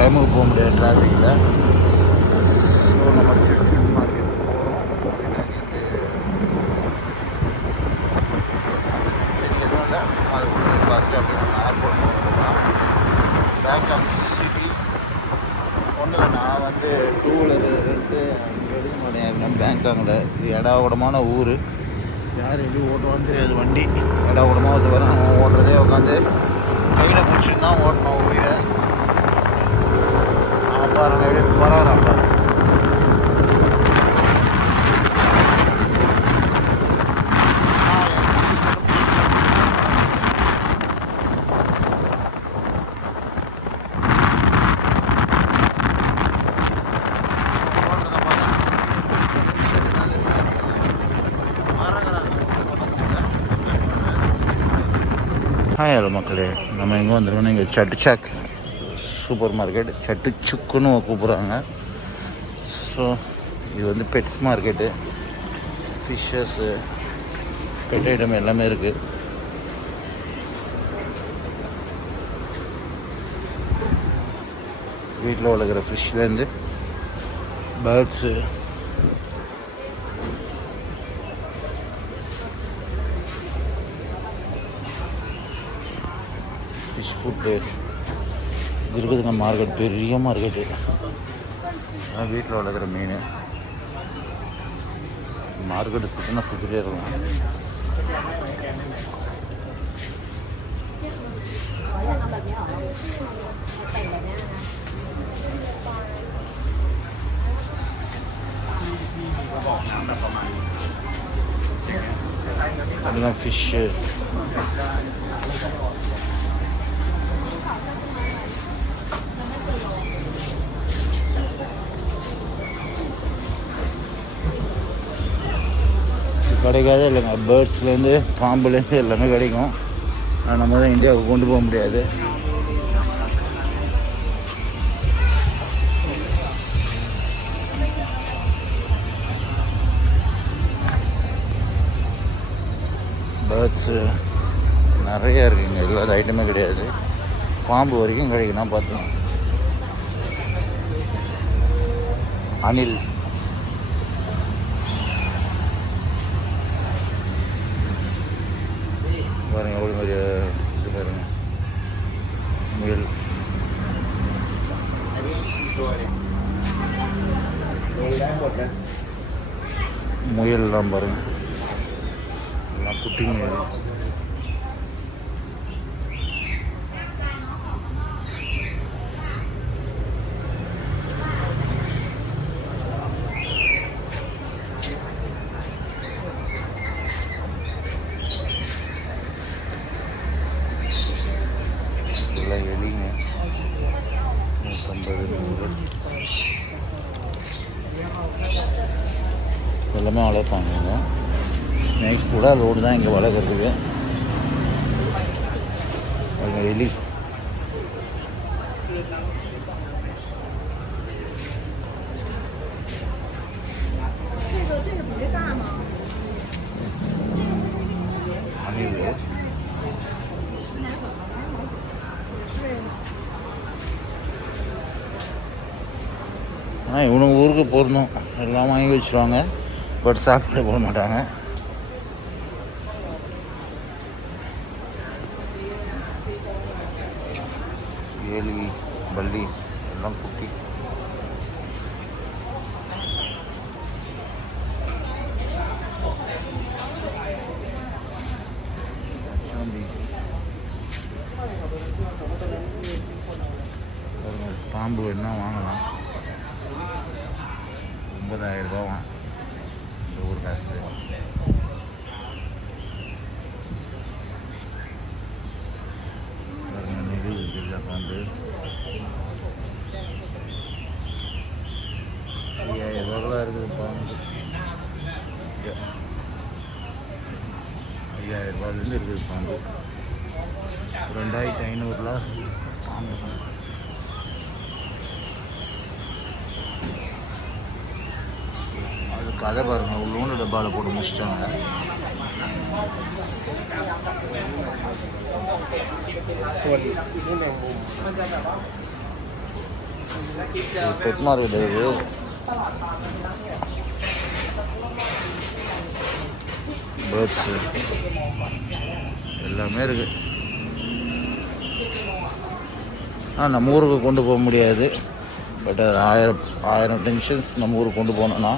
டைமுக்கு போக முடியாது டிராஃபிக்கில். ஸோ நம்ம சில்ட்ரன் மார்க்கெட் போகிறோம். சரி எதுவும் இல்லை, சும்மா அதை உள்ளே பார்த்துட்டு அப்படியே நம்ம ஏர்போர்ட் போகிறோம். பேங்காக் சிட்டி ஒன்றும் இல்லை. நான் வந்து 2 வீலர் ரெண்டு எடுக்க மாட்டேன் பேங்காங்கில். இது இடாவிடமான ஊர். யார் எப்படி ஓட்டுவான்னு தெரியாது. வண்டி இடாவிடமாக ஓட்டு வரும். அவன் ஓட்டுறதே உட்காந்து கையில் பிடிச்சின்னு தான் ஓட்டணும் உயிரை. அவன் பாருங்க எப்படி பரவாயில்ல பாரு. ஹாய் ஹலோ மக்களே, நம்ம எங்கே வந்துருக்கோம்னா இங்கே சட்டுச்சாக் சூப்பர் மார்க்கெட், சட்டுச்சுக்குன்னு கூப்பிட்றாங்க. ஸோ இது வந்து pets market. Fishes, pet item எல்லாமே இருக்குது. வீட்டில் வளர்க்குற ஃபிஷ்லேருந்து பேர்ட்ஸு, ஃபிஷ் ஃபுட்டு இது இருக்குதுங்க. மார்க்கெட் பெரிய மார்க்கெட்டு. வீட்டில் வளர்க்குற மீன் மார்க்கெட்டு சுற்றினா சுற்றிட்டே இருக்கும். அதெல்லாம் ஃபிஷ்ஷு. கிடைக்காதே இல்லைங்க. பேர்ட்ஸ்லேருந்து பாம்புலேருந்து எல்லாமே கிடைக்கும். நம்ம தான் இந்தியாவுக்கு கொண்டு போக முடியாது. பேர்ட்ஸு நிறையா இருக்குங்க. எல்லா ஐட்டமே கிடையாது. பாம்பு வரைக்கும் கிடைக்குன்னா பார்த்தோம். அணில், பாருங்க எவ்வளோ மாதிரி இது பாருங்க. முயல், முயல்லாம் பாருங்க, எல்லாம் குட்டி முயல். எலிங்க 150, 100 எல்லாமே வளர்ப்பாங்க. ஸ்னேக்ஸ் கூட ரோடு தான் இங்கே வளர்க்குறதுக்கு. எலி அணில். ஆனால் இவனுங்க ஊருக்கு போடணும் எல்லாம் வாங்கி வச்சுருவாங்க. பட் சாப்பிட போட மாட்டாங்க. ஏலி, பல்லி எல்லாம் குட்டி. பாம்பு வேணா வாங்கலாம். 9,000 ரூபா இந்த ஊர் காசு. நெகிழ் வந்து 5,000 ரூபாலாம் இருக்குது பாம்பு. 5,000 ரூபாயிலேருந்து இருக்குது பாம்பு. 2,500 பாம்பு. அது கதை பாருங்க, உள்ளூண்டு டப்பாவில் போட்டு முடிச்சிட்டாங்க. பெட் மார்க்கெட் இது. பேர்ட்ஸு எல்லாமே இருக்குது. நம்ம ஊருக்கு கொண்டு போக முடியாது. பட் அது ஆயிரம் டென்ஷன்ஸ் நம்ம ஊருக்கு கொண்டு போனோன்னா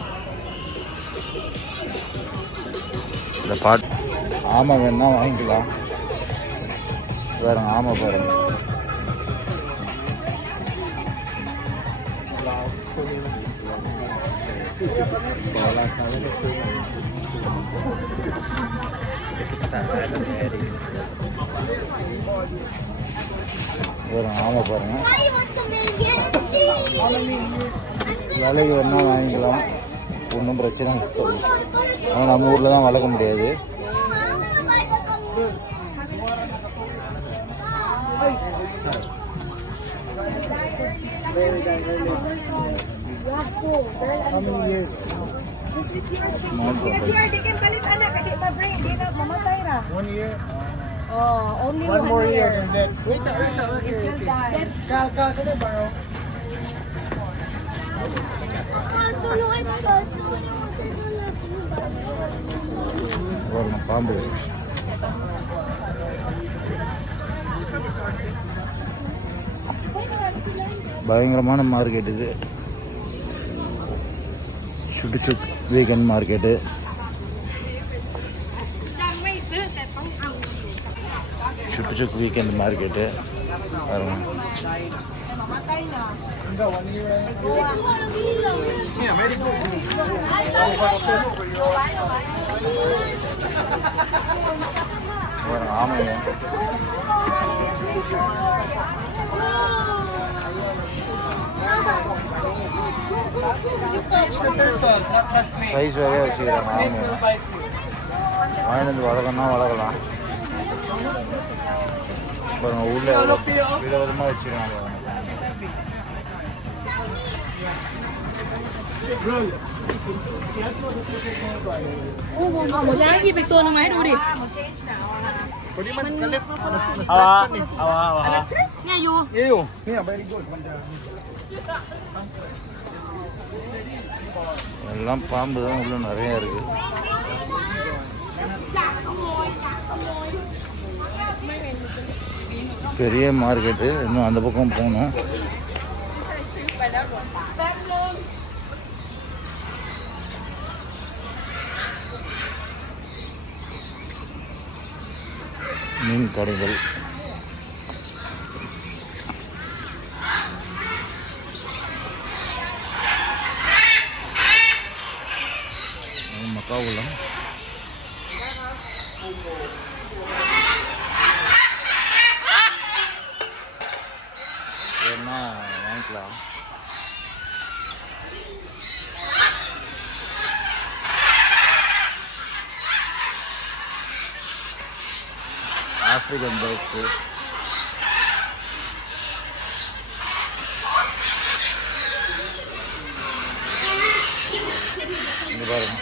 இந்த ஆமை வேணா வாங்கிக்கலாம். வேறு ஆமை பாருங்க. வேறு ஆமை பாருங்க. விலைக்கு வேணா வாங்கிக்கலாம், ஒன்றும் பிரச்சனை இல்லை. ஆனால் நம்ம ஊரில் தான் வளர்க்க முடியாது. One more year and then wait. பாம்பு பயங்கரமான மார்க்கெட் இது. சுட்டுச்சுக் வீக்கெண்ட் மார்க்கெட்டு. சுட்டுச்சுக் வீக்கெண்ட் மார்க்கெட்டு பாருங்க. ஆமைங்க சைஸ் வரையா வச்சுக்கிறாங்க. ஆமைங்க வாங்கிட்டு வளர்க்கணும்னா வளர்க்கலாம். பாருங்க உள்ள விதவிதமாக வச்சுக்கிறாங்க. một giá gì việc tuần máy đủ đi. Nghe vô. Yêu. Yeah, very good. எல்லாம் பாம்பு தான் உள்ள நிறைய இருக்கு. பெரிய மார்க்கெட்டு. இன்னும் அந்த பக்கம் போகணும். மீன் கடைகள். மக்காவுலம் வேணா வாங்கிக்கலாம். African birds. இங்கே பாருங்க.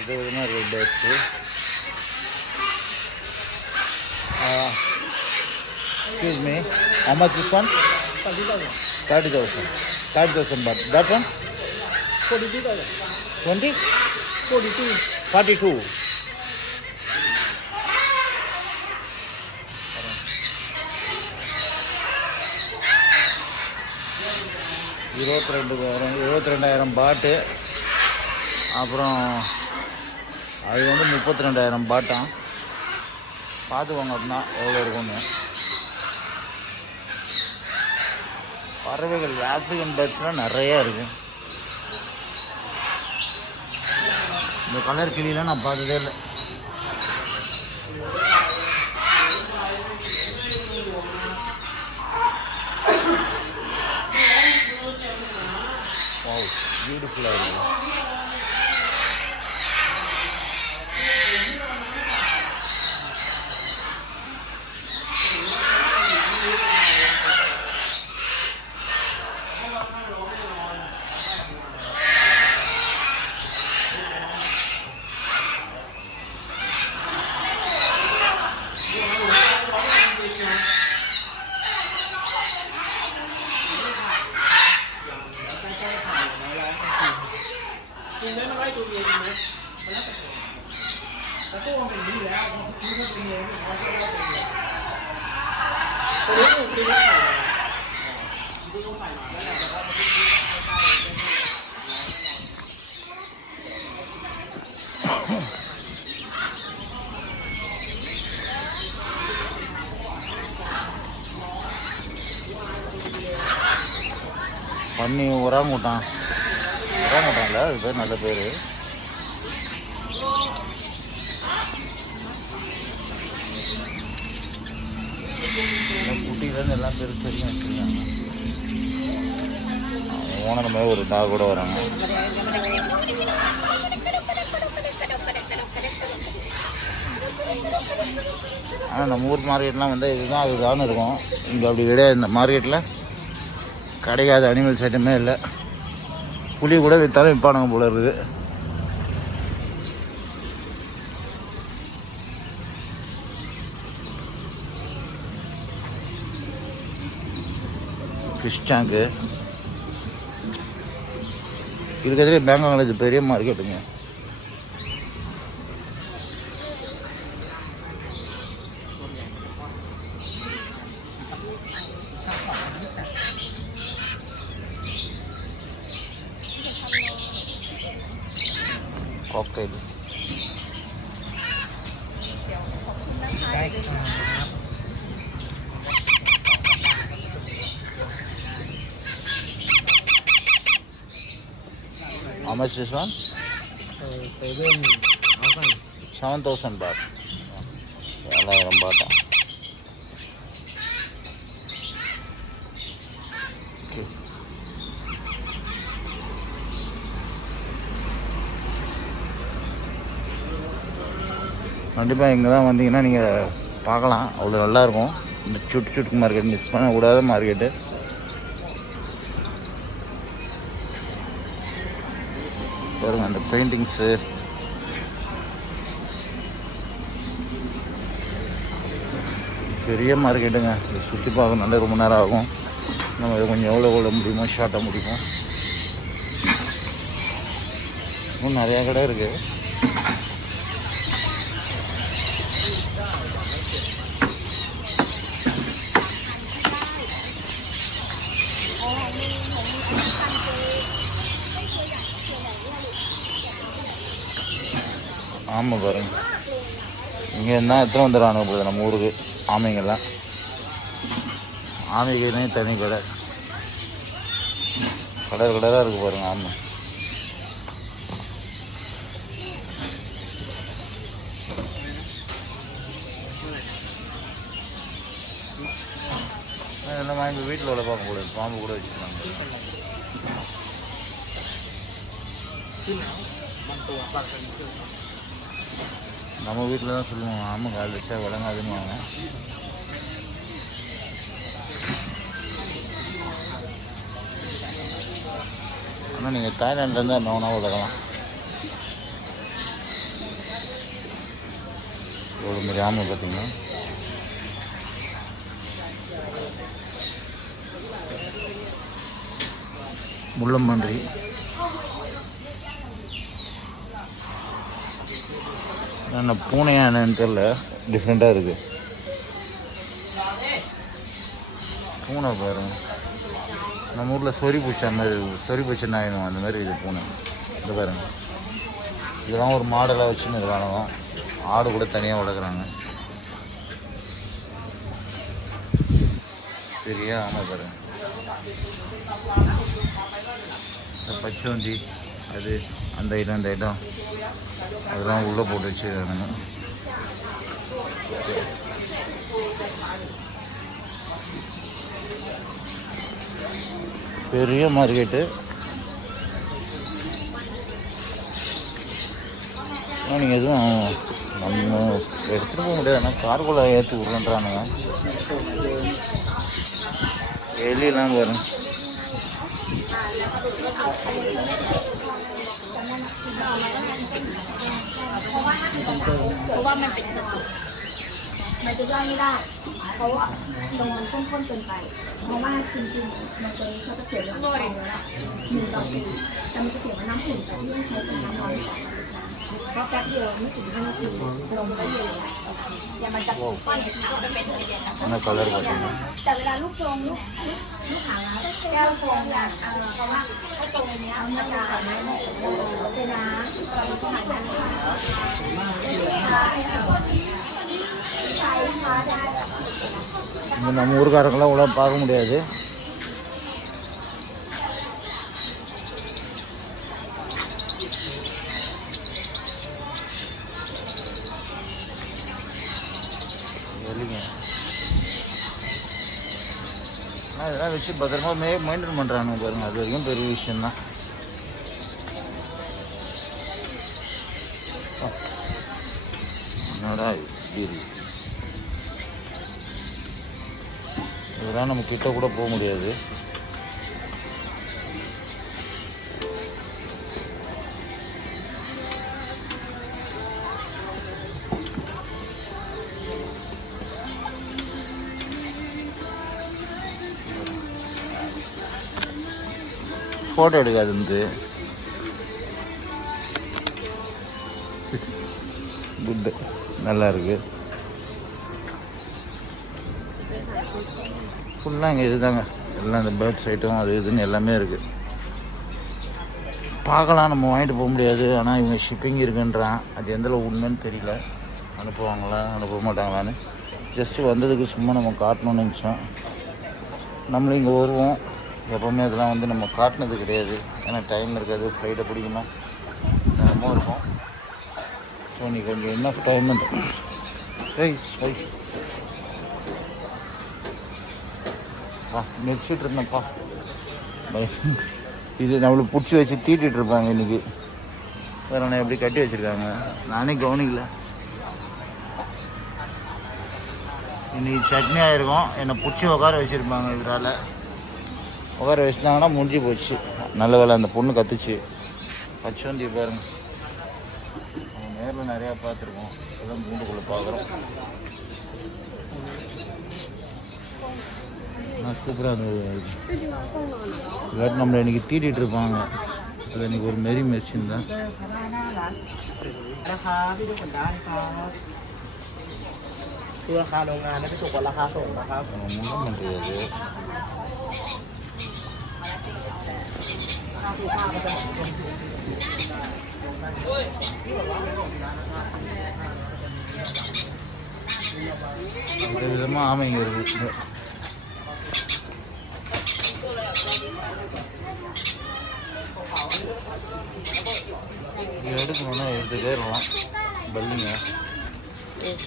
இது விதமாக இருக்குது birds. Excuse me, how much this one? 30,000. 30,000 baht. That one? 42,000. 20? 42. 42. $22,000 பாட்டு. அப்புறம் அது வந்து 32,000 பாட்டான். பார்த்துக்கோங்க அப்படின்னா எவ்வளோ இருக்குன்னு. பறவைகள் ஆப்பிரிக்கன் பேர்ட்ஸ்லாம் நிறையா இருக்குது. இந்த கலர் கிளியெலாம் நான் பார்த்ததே இல்லை. பன்னி உராங்கூட்டான் உராங்கூட்டான்ல அது பேர் நல்ல பேர். குட்டிலேருந்து எல்லாம் பேர் தெரியும் வச்சுருக்காங்க. ஓனர் மாதிரி ஒரு டாக் கூட வராங்க. ஆனால் நம்ம ஊர் மார்க்கெட்லாம் வந்து இதுதான் அதுதான் இருக்கும். இங்கே அப்படி கிடையாது. இந்த மார்க்கெட்டில் கிடைக்காத அனிமல்ஸ் ஐட்டமே இல்லை. புளி கூட விற்றாலும் விற்பானுங்க போல இருக்குது. ஃபிஷ் டேங்கு இருக்கிறதுலே பேங்காங்கில் இது பெரிய மார்க்கெட்டுங்க. Cocktail How much this one? 7,000 baht. 7,000 baht. Okay. கண்டிப்பாக இங்கே தான் வந்தீங்கன்னா நீங்கள் பார்க்கலாம். அவ்வளோ நல்லாயிருக்கும். இந்த சுட்டு மார்க்கெட் மிஸ் பண்ணக்கூடாத மார்க்கெட்டு. பாருங்க அந்த பெயிண்டிங்ஸு, பெரிய மார்க்கெட்டுங்க. இதை சுற்றி பார்க்கணுன்னாலே ரொம்ப நேரம் ஆகும். நம்ம இதை கொஞ்சம் எவ்வளோ முடியுமோ ஷார்ட்டாக முடிப்போம். இன்னும் நிறையா கடை இருக்குது. ஆமாம் பாருங்க, இங்கே என்ன எத்தனை வந்துடுறானுங்க போகுது நம்ம ஊருக்கு ஆமைங்கெல்லாம். ஆமைக்குனே தனி கடை கலராக இருக்குது பாருங்க ஆமை. இதெல்லாம் வாங்கி வீட்டில் உள்ள பார்க்கக்கூடாது, பாம்பு கூட வச்சுருக்காங்க. நம்ம வீட்டில் தான் சொல்லுவாங்க ஆமாம் கால் வச்சா விளங்காதுன்னு வாங்க. ஆனால் நீங்கள் தாய்லாண்ட்லேருந்து என்ன வேணா விளக்கலாம். எவ்வளோ மாதிரி ஆமை பார்த்தீங்கன்னா. முள்ளம்பன்றி என்ன பூனையா என்னன்னு தெரில, டிஃப்ரெண்ட்டாக இருக்குது. பூனை பாருங்க, நம்ம ஊரில் சொறி பூச்சி அந்த மாதிரி சொறி பூச்சி நாயிடும் அந்த மாதிரி இது பூனை. இது பாருங்க, இதெல்லாம் ஒரு மாடலாக வச்சுன்னு இருக்கிறானுங்க. ஆடு கூட தனியாக வளர்க்குறாங்க. பெரிய ஆமை பாருங்க. பச்சோந்தி அது அந்த ஐட்டம் அதெல்லாம் உள்ளே போட்டு வச்சுருக்கானுங்க. பெரிய மார்க்கெட்டு. நீங்கள் எதுவும் நம்ம எடுத்துகிட்டு போக முடியாது, ஆனால் கார்குள்ளே ஏற்றி விட்றேன்றானுங்க. எலியெல்லாம் பாருங்க.มันจะย่อยไม่ได้เพราะว่าตรงมันข้นๆเกินไปเพราะว่าจริงๆมันตัวนี้เขาจะเขียนว่า1 ต่อ 4แต่มันจะเขียนว่าน้ำอุ่นแต่ที่ต้องใช้เป็นน้ำร้อน เพราะแป๊บเดียวไม่ถึง5 นาทีนมก็เย็นแล้วอย่ามันจะก้อนเดี๋ยวก็จะเป็นเลยนะ என்ன கலர் பார்த்தீங்கன்னாแต่เวลาลูกชงลูกหาแก้วชงเนี่ยเพราะว่าเขาชงเนี้ยมันจะเป็นน้ำเราก็หายน้ำใช่ค่ะได้ இங்கே நம்ம ஊருக்காரங்களாம் அவ்வளோ பார்க்க முடியாது. இல்லைங்க ஆனால் இதெல்லாம் வச்சு பத்திரமா மெயின்டைன் பண்ணுறாங்க பாருங்க, அது வரைக்கும் பெரிய விஷயந்தான். என்னடா இது, இதெல்லாம் நம்ம கிட்ட கூட போக முடியாது. ஃபோட்டோ எடுக்காது வந்து குட்டு, நல்லா இருக்கு. ஃபுல்லாக இங்கே இது தாங்க, எல்லாம் இந்த பேர்ட்ஸ் ஐட்டம் அது இதுன்னு எல்லாமே இருக்குது. பார்க்கலாம், நம்ம வாங்கிட்டு போக முடியாது. ஆனால் இவங்க ஷிப்பிங் இருக்குன்றான், அது எந்தளவு உண்மைன்னு தெரியல. அனுப்புவாங்களா அனுப்ப மாட்டாங்களான்னு ஜஸ்ட்டு வந்ததுக்கு சும்மா நம்ம காட்டணும்னு நினச்சோம். நம்மளும் இங்கே வருவோம், எப்போவுமே இதெல்லாம் வந்து நம்ம காட்டினது கிடையாது. ஏன்னா டைம் இருக்காது, ஃப்ளைட்டை பிடிக்கணும், நேரமும் இருக்கும். ஸோ நீ கொஞ்சம் என்ன டைம் நெச்சிட்டு இருந்தேன்ப்பா. இது நம்மளுக்கு பிடிச்சி வச்சு தீட்டிகிட்டு இருப்பாங்க இன்றைக்கி. வேறு நான் எப்படி கட்டி வச்சுருக்காங்க, நானே கவனிக்கல. இன்றைக்கி சட்னி ஆகிருக்கும், என்னை பிடிச்சி உட்கார வச்சுருப்பாங்க. இதனால் உட்கார வச்சுட்டாங்கன்னா முடிஞ்சு போச்சு. நல்ல வேலை அந்த பொண்ணு கற்றுச்சு. பச்சோந்தி பாருங்க, நம்ம நேரில் நிறையா பார்த்துருக்கோம், அதான் கூண்டுக்குள்ளே பார்க்குறோம். சூப்பராக இருந்தது. இல்லாட்டி நம்மளை இன்றைக்கி தீட்டிகிட்டு இருப்பாங்க. அது இன்றைக்கி ஒரு மெரி மெஷின் தான்.คือราคาโรงงานไม่ถูกกว่าราคาส่งนะครับ ஒன்றும் பண்ணுறது விதமாக ஆமைங்க இருக்குது. எடுக்கணும்னா எடுத்துகிட்டே இருக்கலாம். பல்லிங்க,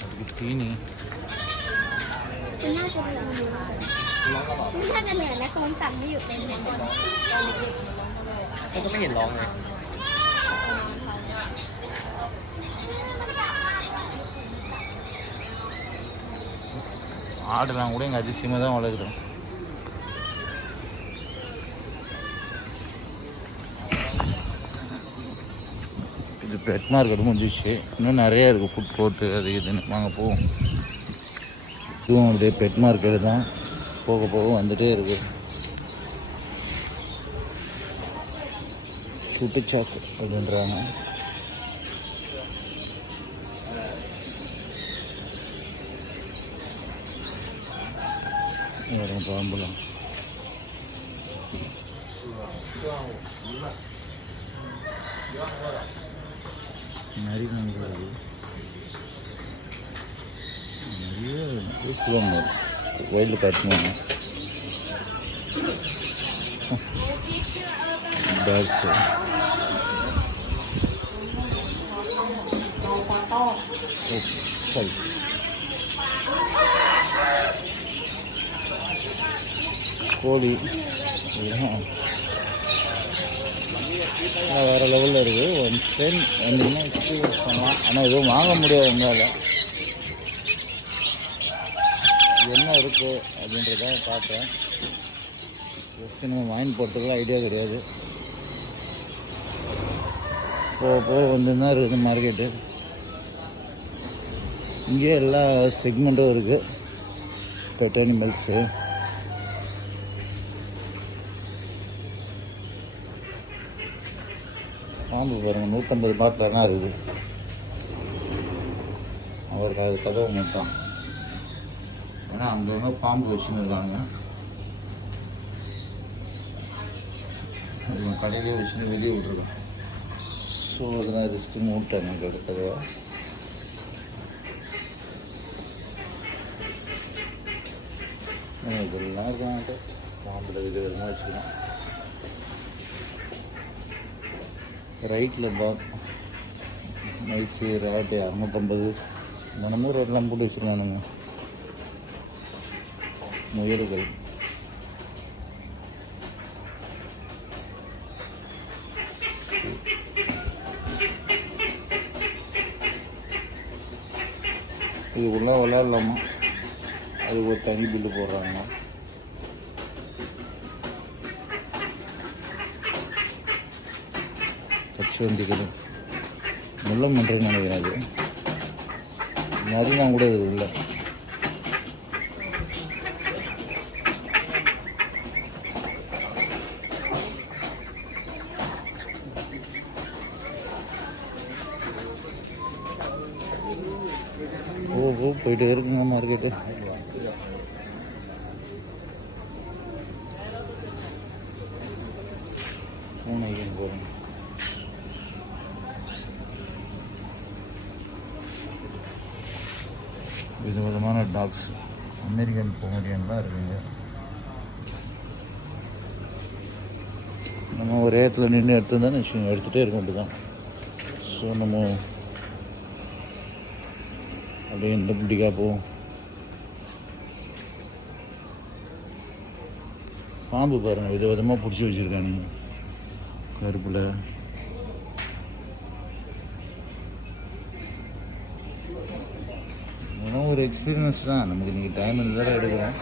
அதுக்கு தீனி. น่าจะเหนื่อยนะคนสั่งไม่หยุดเลย เขาก็ไม่เห็นร้องเลย ஆடுலாம் கூட இங்கே அதிசயமாக தான் வளர்க்குறோம். இது பெட் மார்க்கெட் முடிஞ்சிச்சு. இன்னும் நிறையா இருக்குது, ஃபுட் கோர்ட்டு அது இதுன்னு. வாங்க போவோம். இதுவும் அப்படியே பெட் மார்க்கெட்டு தான், போக போக வந்துகிட்டே இருக்குது. சுட்டுச்சாக்கு அப்படின்றாங்க. வரும் பாம்புலாம். நிறைய இருக்குது, நிறைய பேசுவாங்க, வயலில் காட்டுவாங்க. பேக்ஸு சரி. கோழி இதெல்லாம் வேறு லெவலில் இருக்குது. ஒன் டைம் வந்தீங்கன்னா எக்ஸ்பீரியன்ஸ் பண்ணலாம். ஆனால் எதுவும் வாங்க முடியாது எங்களால். என்ன இருக்குது அப்படின்றத பார்த்தேன். ஜஸ்ட் நம்ம வாங்கி போகிறதுக்குலாம் ஐடியா கிடையாது. போக போக வந்து தான் இருக்குது மார்க்கெட்டு. இங்கே எல்லா செக்மெண்ட்டும் இருக்குது. பெட் அனிமல்ஸு, பாம்பு பாருங்கள் 150 பாட்டில் தான் இருக்குது. அவருக்கு அது கதவு மட்டும், ஏன்னா அங்கங்கே பாம்பு வச்சுன்னு இருக்காங்க. இவன் கடையிலே வச்சுன்னு வெளியே விட்ருக்கான். ஸோ அதெல்லாம் ரிஸ்க்கு மூட்டாங்க அங்கே கதவை. இதெல்லாம் இருக்காங்க பாம்பில் விதவிதமாக வச்சுக்கலாம். ரைட்டில் மைசூர் ரேட்டு 250 தினமும் ரேட்லாம் போட்டு வச்சுருக்கானுங்க. முயல்கள் இதுக்குள்ளே விளையாடலாமா, அது ஒரு தனி பில்லு போடுறாங்க. கட்சி வண்டிகள் முள்ள பண்ணுறேன்னு நினைக்கிறேன். அது நிறைய கூட இது இல்லை. போயிட்டு இருக்குங்க மார்க்கெட்டு. பூனைக்கு போகிறோம். விதவிதமான டாக்ஸ், அமெரிக்கன் பொமேரியன்லாம் இருக்குங்க. நம்ம ஒரு இடத்துல நின்று எடுத்துருந்தானே எடுத்துகிட்டே இருக்க வேண்டியதான். ஸோ நம்ம அப்படியே இந்த பிடிக்கா போவோம். பாம்பு பாருங்கள் விதவிதமாக பிடிச்சி வச்சுருக்கானுங்க கருப்பில். இதெல்லாம் ஒரு எக்ஸ்பீரியன்ஸ் தான். நமக்கு இன்றைக்கி டைம் இருந்தாலும் எடுக்கிறோம்.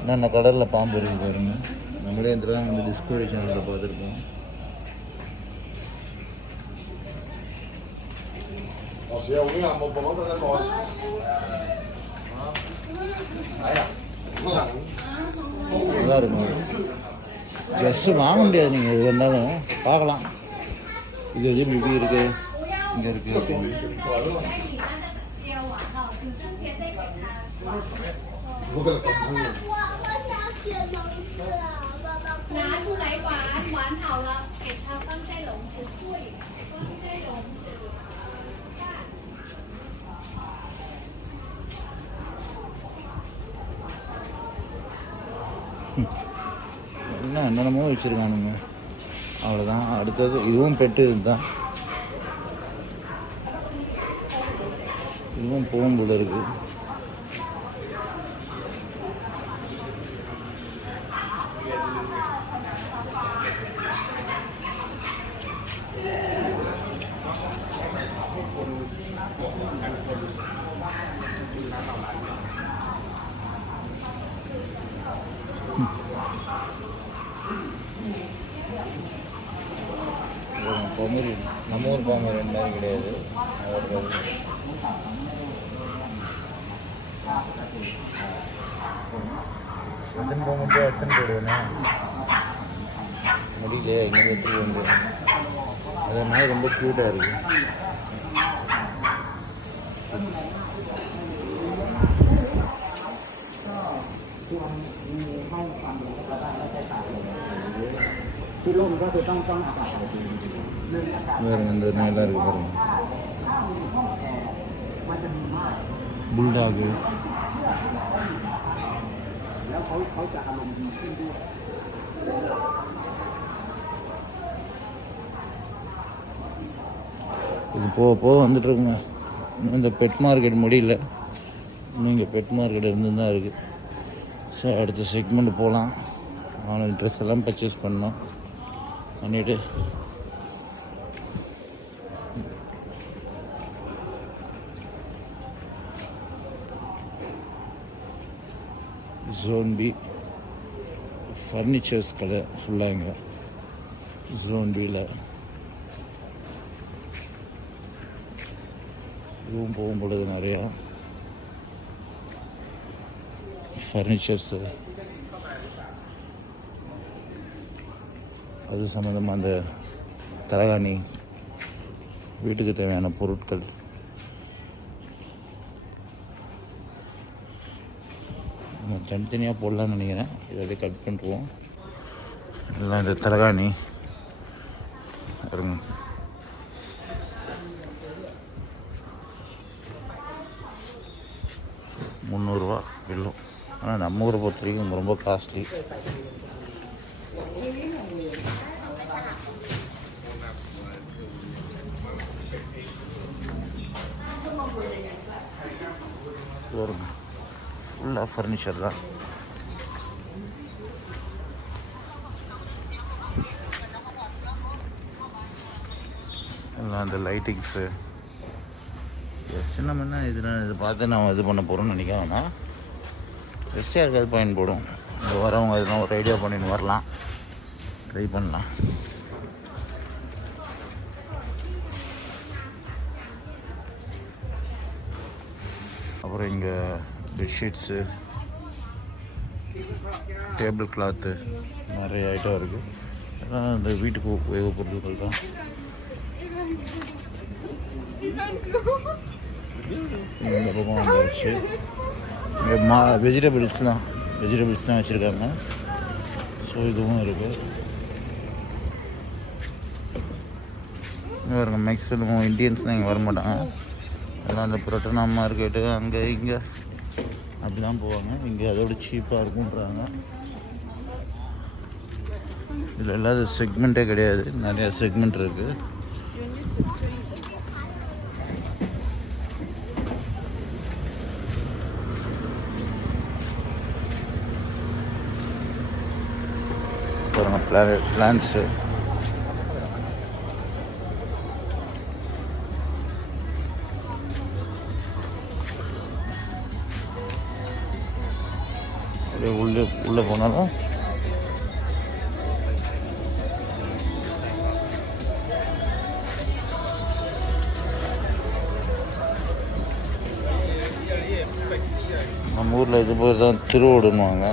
என்னென்ன கடலில் பாம்பு இருக்குது பாருங்க. நம்மளே இந்த தான் வந்து டிஸ்கவரி சேனலில் பார்த்துருக்கோம். நல்லா இருக்கும். ஜஸ்ட்டு வாங்க முடியாது, நீங்கள் எது வந்தாலும் பார்க்கலாம். இது எது இப்படி இருக்குது, இங்கே இருக்குது. எல்லாம் என்னென்னமோ வச்சுருக்கானுங்க. அவ்வளோதான். அடுத்தது இதுவும் பெட்டு இதுதான். இதுவும் போகும் போல இருக்குது. பொமேரியன் நம்ம ஊர் பொமேரியன் மாதிரி கிடையாது. எத்தனை போக முடியும், எத்தனை போயிடுவேண்ணா முடியலையே. இங்கே எடுத்துகிட்டு வந்து அது மாதிரி ரொம்ப க்யூட்டாக இருக்குது. வேறு இந்த நல்லா இருக்குது பாருங்க. புல்டாகு இது போக வந்துட்டுருக்குங்க. இன்னும் இந்த பெட் மார்க்கெட் முடியல. இன்னும் இங்கே பெட் மார்க்கெட் இருந்து தான் இருக்குது. ஸோ அடுத்த செக்மெண்ட் போகலாம். ஆன்லைன் ட்ரெஸ் எல்லாம் பர்ச்சேஸ் பண்ணோம் பண்ணிவிட்டு ஜோன் பி ஃபர்னிச்சர்ஸ் கடை ஃபுல்லாக இங்கே ஜோன் பியில். இதுவும் போகும் பொழுது நிறையா ஃபர்னிச்சர்ஸு அது சம்மந்தமாக அந்த தலகாணி வீட்டுக்கு தேவையான பொருட்கள். நம்ம தனித்தனியாக போடலான்னு நினைக்கிறேன். இதை கட் பண்ணுறோம். எல்லாம் இந்த தலகாணி இருங்க. ₹300 கிலோ. ஆனால் நம்ம ஊரை பொறுத்த வரைக்கும் ரொம்ப காஸ்ட்லி. ஃபுல்லாக ஃபர்னிச்சர் தான். எல்லாம் அந்த லைட்டிங்ஸு நம்ம என்ன இது பார்த்து நான் இது பண்ண போகிறோம்னு நினைக்க வேணாம். பெஸ்ட்டாக இருக்காது பயன்படும். இங்கே வரவங்க எதுனா ஒரு ஐடியா பண்ணின்னு வரலாம், ட்ரை பண்ணலாம். அப்புறம் இங்கே பெட்ஷீட்ஸு, டேபிள் கிளாத்து, நிறைய ஐட்டம் இருக்குது. அதெல்லாம் இந்த வீட்டுக்கு உபயோக பொருட்கள் தான். இந்த பக்கம் வந்துடுச்சு. இங்கே வெஜிடபிள்ஸ் தான் வச்சுருக்காங்க. ஸோ இதுவும் இருக்குது. இங்கே வருங்க, மேக்ஸிமம் இந்தியன்ஸ் தான் இங்கே வரமாட்டாங்க. அதெல்லாம் அந்த புரோட்டனா மார்க்கெட்டு அங்கே இங்கே அப்படி தான் போவாங்க. இங்கே அதோட சீப்பாக இருக்குன்றாங்க. இதில் இல்லாத செக்மெண்ட்டே கிடையாது, நிறையா செக்மெண்ட் இருக்குது. பிளான்ஸு, உள்ளே போனாலும் நம்ம ஊரில் இது போய் தான் திருவோடுன்னுவாங்க.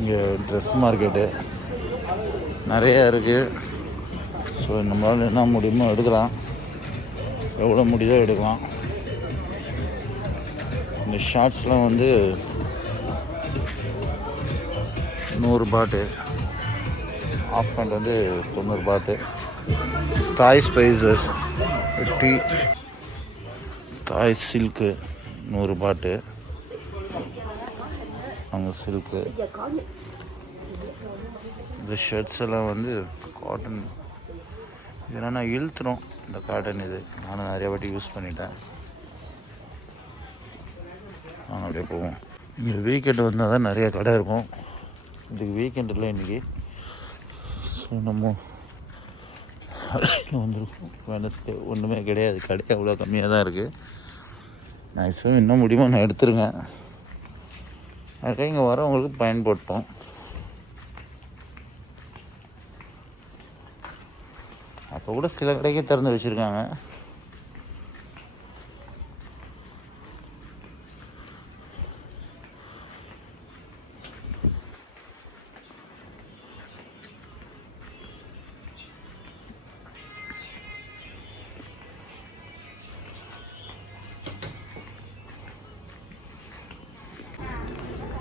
இங்கே ட்ரெஸ் மார்க்கெட்டு நிறையா இருக்குது. ஸோ நம்மளால் என்ன முடியுமோ எடுக்கலாம், எவ்வளோ முடியுதோ எடுக்கலாம். இந்த ஷார்ட்ஸ்லாம் வந்து ₹100, ஆஃப் பேண்ட் வந்து ₹90. தாய் ஸ்பைசஸ் டீ, தாய் சில்க்கு ₹100. அங்கே சில்க்கு. இந்த ஷர்ட்ஸ் எல்லாம் வந்து காட்டன். இதெல்லாம் நான் இழுத்துறோம் இந்த காட்டன். இது நானும் நிறைய வாட்டி யூஸ் பண்ணிட்டேன். நாங்கள் அப்படியே போவோம். இங்கே வீக்கெண்டு வந்தால் தான் நிறைய கடை இருக்கும். இதுக்கு வீக்கெண்ட் இல்லை இன்றைக்கி. ஸோ நம்ம வந்துருக்கோம். வெனஸ்டே ஒன்றுமே கிடையாது, கடை அவ்வளோ கம்மியாக தான் இருக்குது. மேக்ஸிமம் இன்னும் முடியுமோ நான் எடுத்துருங்க. அதுக்காக இங்கே வரவங்களுக்கு பயன்பட்டோம். அப்போ கூட சில கடைக்கு திறந்து வச்சுருக்காங்க.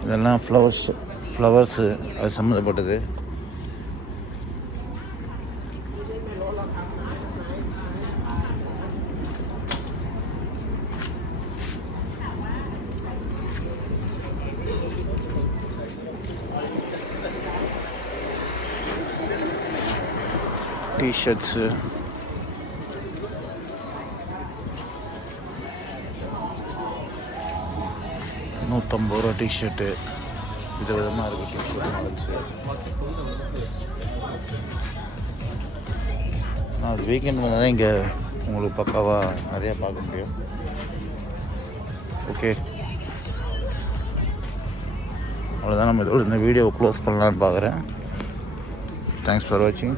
இதெல்லாம் ஃப்ளவர்ஸு அது சம்மந்தப்பட்டது. டிஷர்ட்ஸு, ₹150 டிஷர்ட்டு விதவிதமாக இருக்குது. அது வீக்கெண்ட் வந்தால் தான் இங்கே உங்களுக்கு பக்காவாக நிறையா பார்க்க முடியும். ஓகே, அவ்வளோதான். நம்ம இதோட இந்த வீடியோவை க்ளோஸ் பண்ணலான்னு பார்க்குறேன். தேங்க்ஸ் ஃபார் வாட்சிங்.